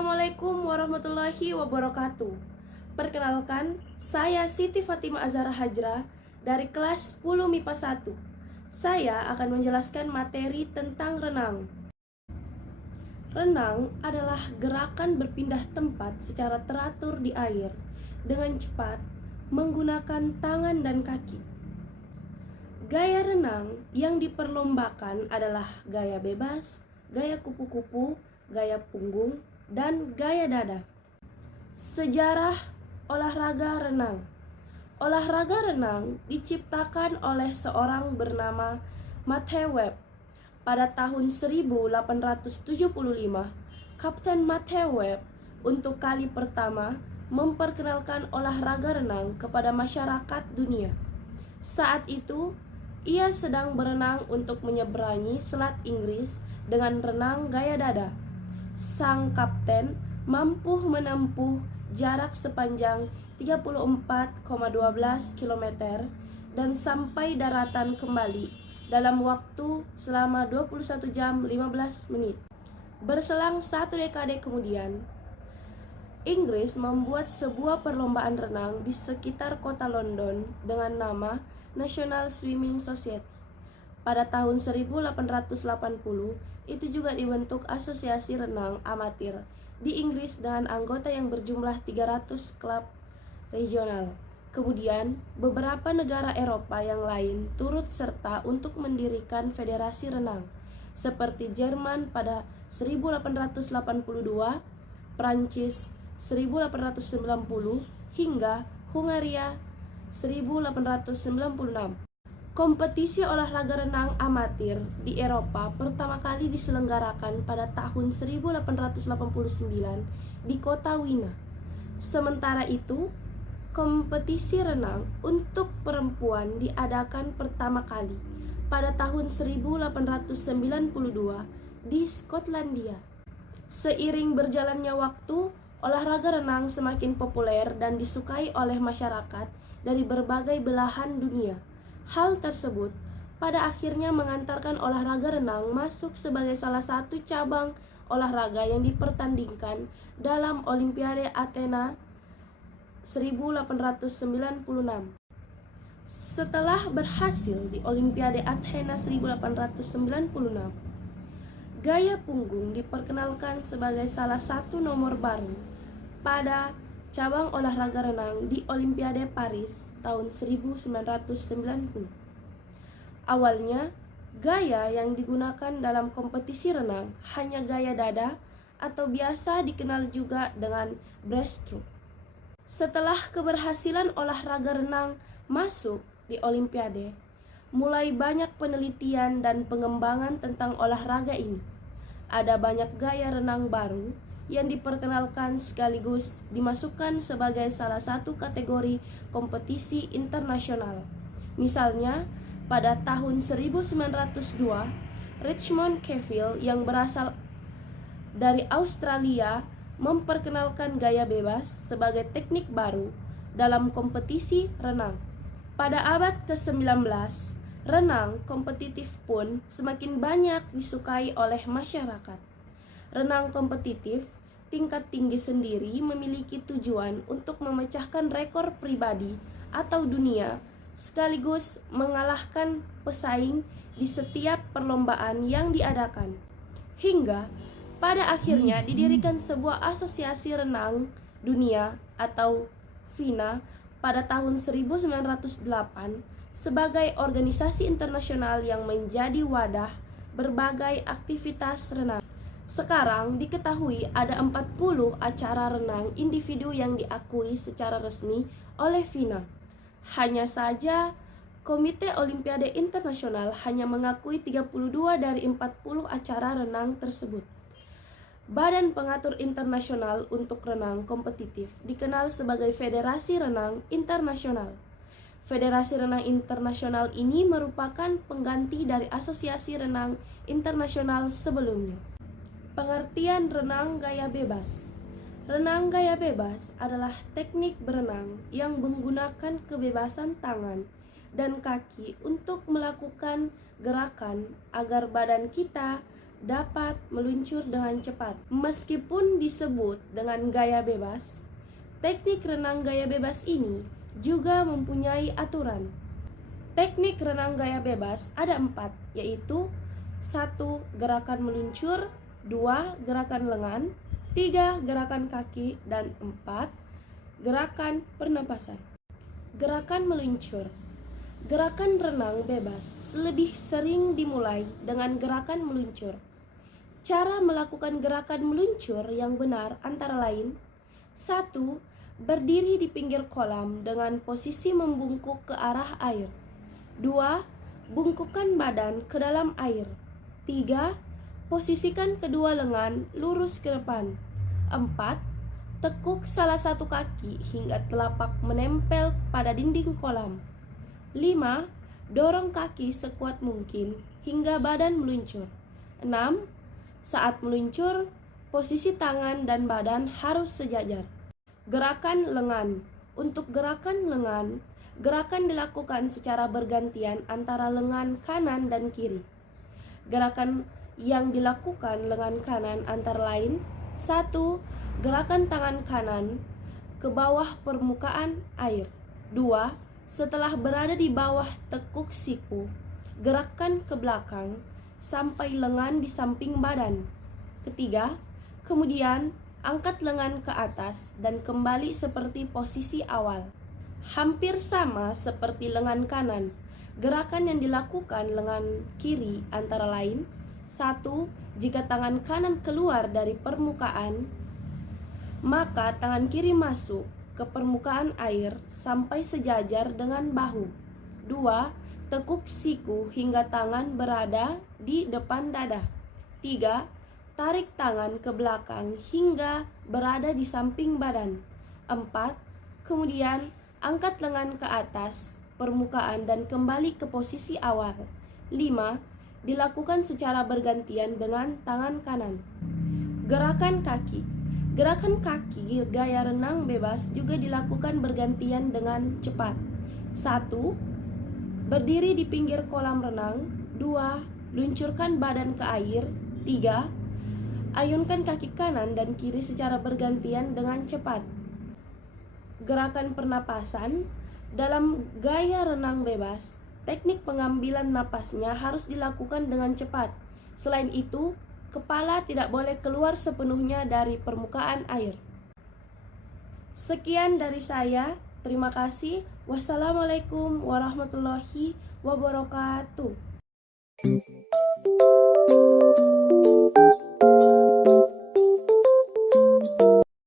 Assalamualaikum warahmatullahi wabarakatuh. Perkenalkan, saya Siti Fatimah Azhara Hajra dari kelas 10 MIPA 1. Saya akan menjelaskan materi tentang renang. Renang adalah gerakan berpindah tempat secara teratur di air dengan cepat menggunakan tangan dan kaki. Gaya renang yang diperlombakan adalah gaya bebas, gaya kupu-kupu, gaya punggung, dan gaya dada. Sejarah olahraga renang. Olahraga renang diciptakan oleh seorang bernama Matthew Webb. Pada tahun 1875, Kapten Matthew Webb untuk kali pertama memperkenalkan olahraga renang kepada masyarakat dunia. Saat itu, ia sedang berenang untuk menyeberangi Selat Inggris dengan renang gaya dada. Sang kapten mampu menempuh jarak sepanjang 34,12 km dan sampai daratan kembali dalam waktu selama 21 jam 15 menit. Berselang 1 dekade kemudian, Inggris membuat sebuah perlombaan renang di sekitar kota London dengan nama National Swimming Society. Pada tahun 1880, itu juga dibentuk asosiasi renang amatir di Inggris dengan anggota yang berjumlah 300 klub regional. Kemudian, beberapa negara Eropa yang lain turut serta untuk mendirikan federasi renang, seperti Jerman pada 1882, Prancis 1890, hingga Hungaria 1896. Kompetisi olahraga renang amatir di Eropa pertama kali diselenggarakan pada tahun 1889 di kota Wina. Sementara itu, kompetisi renang untuk perempuan diadakan pertama kali pada tahun 1892 di Skotlandia. Seiring berjalannya waktu, olahraga renang semakin populer dan disukai oleh masyarakat dari berbagai belahan dunia. Hal tersebut pada akhirnya mengantarkan olahraga renang masuk sebagai salah satu cabang olahraga yang dipertandingkan dalam Olimpiade Athena 1896. Setelah berhasil di Olimpiade Athena 1896, gaya punggung diperkenalkan sebagai salah satu nomor baru pada cabang olahraga renang di Olimpiade Paris tahun 1990. Awalnya, gaya yang digunakan dalam kompetisi renang hanya gaya dada atau biasa dikenal juga dengan breaststroke. Setelah keberhasilan olahraga renang masuk di Olimpiade, mulai banyak penelitian dan pengembangan tentang olahraga ini. Ada banyak gaya renang baru yang diperkenalkan sekaligus dimasukkan sebagai salah satu kategori kompetisi internasional. Misalnya, pada tahun 1902, Richmond Cavill yang berasal dari Australia memperkenalkan gaya bebas sebagai teknik baru dalam kompetisi renang. Pada abad ke-19, renang kompetitif pun semakin banyak disukai oleh masyarakat. Renang kompetitif tingkat tinggi sendiri memiliki tujuan untuk memecahkan rekor pribadi atau dunia sekaligus mengalahkan pesaing di setiap perlombaan yang diadakan. Hingga pada akhirnya didirikan sebuah asosiasi renang dunia atau FINA pada tahun 1908 sebagai organisasi internasional yang menjadi wadah berbagai aktivitas renang. Sekarang diketahui ada 40 acara renang individu yang diakui secara resmi oleh FINA. Hanya saja, Komite Olimpiade Internasional hanya mengakui 32 dari 40 acara renang tersebut. Badan Pengatur Internasional untuk Renang Kompetitif dikenal sebagai Federasi Renang Internasional. Federasi Renang Internasional ini merupakan pengganti dari Asosiasi Renang Internasional sebelumnya. Pengertian renang gaya bebas. Renang gaya bebas adalah teknik berenang yang menggunakan kebebasan tangan dan kaki untuk melakukan gerakan agar badan kita dapat meluncur dengan cepat. Meskipun disebut dengan gaya bebas, teknik renang gaya bebas ini juga mempunyai aturan. Teknik renang gaya bebas ada 4, yaitu 1. Gerakan meluncur, 2. Gerakan lengan, 3. Gerakan kaki, dan 4. Gerakan pernapasan. Gerakan meluncur. Gerakan renang bebas lebih sering dimulai dengan gerakan meluncur. Cara melakukan gerakan meluncur yang benar antara lain: 1. Berdiri di pinggir kolam dengan posisi membungkuk ke arah air. 2. Bungkukkan badan ke dalam air. 3. Posisikan kedua lengan lurus ke depan. 4. Tekuk salah satu kaki hingga telapak menempel pada dinding kolam. 5. Dorong kaki sekuat mungkin hingga badan meluncur. 6. Saat meluncur, posisi tangan dan badan harus sejajar. Gerakan lengan. Untuk gerakan lengan, gerakan dilakukan secara bergantian antara lengan kanan dan kiri. Gerakan yang dilakukan lengan kanan antara lain: 1. Gerakan tangan kanan ke bawah permukaan air. 2. Setelah berada di bawah tekuk siku, gerakkan ke belakang sampai lengan di samping badan. Ketiga, kemudian angkat lengan ke atas dan kembali seperti posisi awal. Hampir sama seperti lengan kanan, gerakan yang dilakukan lengan kiri antara lain: 1. Jika tangan kanan keluar dari permukaan, maka tangan kiri masuk ke permukaan air sampai sejajar dengan bahu. 2. Tekuk siku hingga tangan berada di depan dada. 3. Tarik tangan ke belakang hingga berada di samping badan. 4. Kemudian angkat lengan ke atas permukaan dan kembali ke posisi awal. 5. Dilakukan secara bergantian dengan tangan kanan. Gerakan kaki. Gerakan kaki gaya renang bebas juga dilakukan bergantian dengan cepat. 1. Berdiri di pinggir kolam renang. 2. Luncurkan badan ke air. 3. Ayunkan kaki kanan dan kiri secara bergantian dengan cepat. Gerakan pernapasan. Dalam gaya renang bebas, teknik pengambilan napasnya harus dilakukan dengan cepat. Selain itu, kepala tidak boleh keluar sepenuhnya dari permukaan air. Sekian dari saya. Terima kasih. Wassalamualaikum warahmatullahi wabarakatuh.